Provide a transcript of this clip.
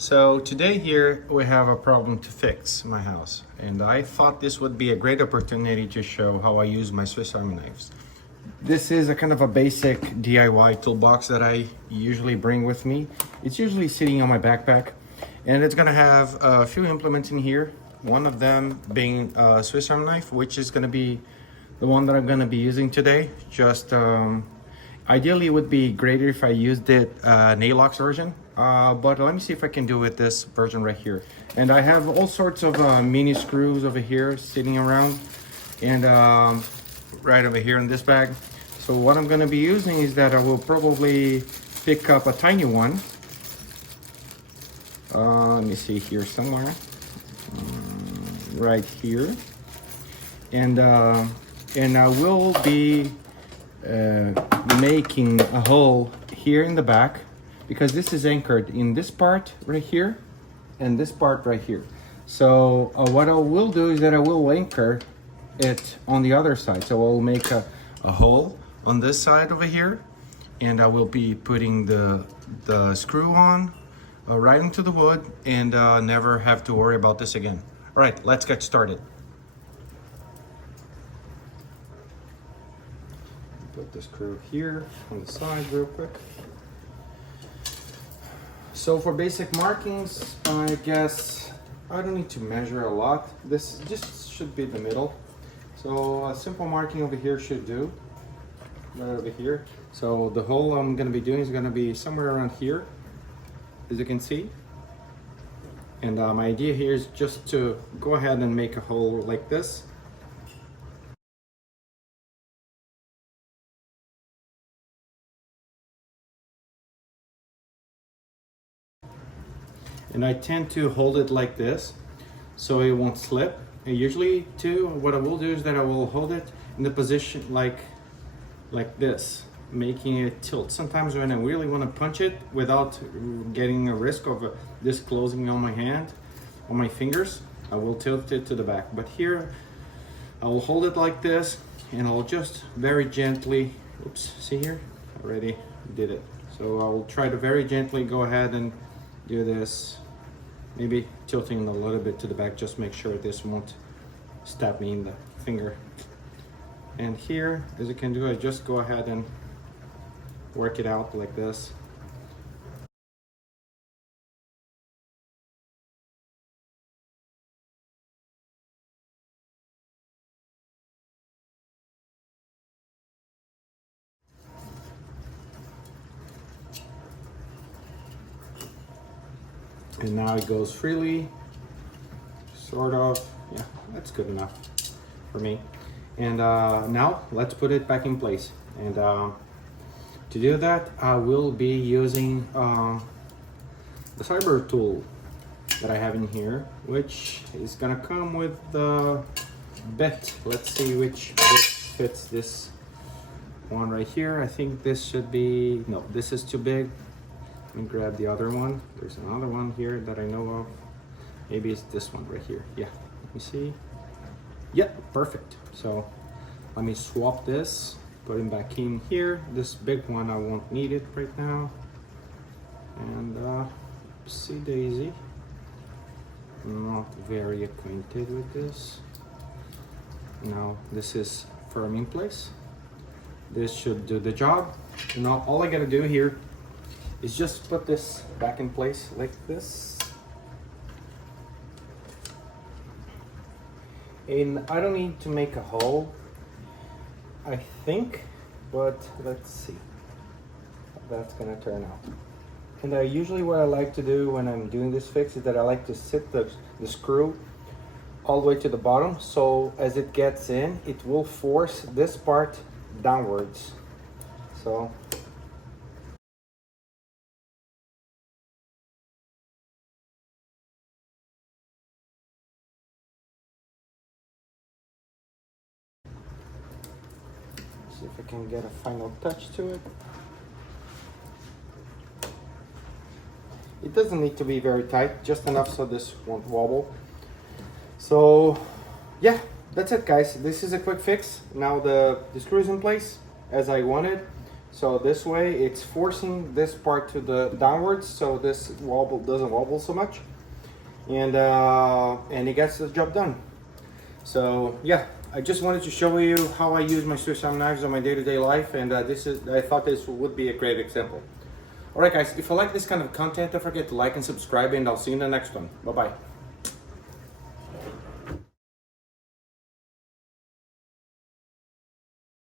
So today here we have a problem to fix in my house, and I thought this would be a great opportunity to show how I use my Swiss Army knives. This is a kind of a basic DIY toolbox that I usually bring with me. It's usually sitting on my backpack, and it's gonna have a few implements in here. One of them being a Swiss Army knife, which is gonna be the one that I'm gonna be using today. Ideally, it would be greater if I used it nail-lox version, but let me see if I can do with this version right here. And I have all sorts of mini screws over here sitting around, and right over here in this bag. So what I'm going to be using is that I will probably pick up a tiny one. Let me see here somewhere, right here, and I will be making a hole here in the back because this is anchored in this part right here and this part right here. So what I will do is that I will anchor it on the other side. So I'll make a hole on this side over here, and I will be putting the screw on right into the wood, and never have to worry about this again. All right, let's get started. Put the screw here on the side real quick. So for basic markings, I guess I don't need to measure a lot. This just should be the middle. So a simple marking over here should do, right over here. So the hole I'm gonna be doing is gonna be somewhere around here, as you can see. And my idea here is just to go ahead and make a hole like this. And I tend to hold it like this so it won't slip. And usually too, what I will do is that I will hold it in the position like this, making it tilt. Sometimes when I really want to punch it without getting a risk of this closing on my hand, on my fingers, I will tilt it to the back. But here, I will hold it like this, and I'll just very gently, oops, see here? I already did it. So I will try to very gently go ahead and do this, maybe tilting a little bit to the back, just make sure this won't stab me in the finger. And here, as you can do, I just go ahead and work it out like this. And now it goes freely, sort of. Yeah, that's good enough for me. And now let's put it back in place. And to do that, I will be using the cyber tool that I have in here, which is gonna come with the bit. Let's see which bit fits this one right here. I think this should be, no, this is too big. Let me grab the other one. There's another one here that I know of. Maybe it's this one right here. Yeah, let me see. Yep, perfect. So let me swap this, put him back in here. This big one, I won't need it right now. And oopsie daisy. I'm not very acquainted with this. Now this is firm in place. This should do the job. Now all I gotta do here is just put this back in place like this. And I don't need to make a hole, I think, but let's see how that's gonna turn out. And usually what I like to do when I'm doing this fix is that I like to sit the screw all the way to the bottom, so as it gets in, it will force this part downwards. So see if I can get a final touch to it. It doesn't need to be very tight, just enough so this won't wobble. So yeah, that's it guys. This is a quick fix. Now the screw is in place as I wanted. So this way it's forcing this part to the downwards, so this wobble doesn't wobble so much, and it gets the job done. So yeah, I just wanted to show you how I use my Swiss Army knives on my day-to-day life, and I thought this would be a great example. All right, guys, if you like this kind of content, don't forget to like and subscribe, and I'll see you in the next one. Bye-bye.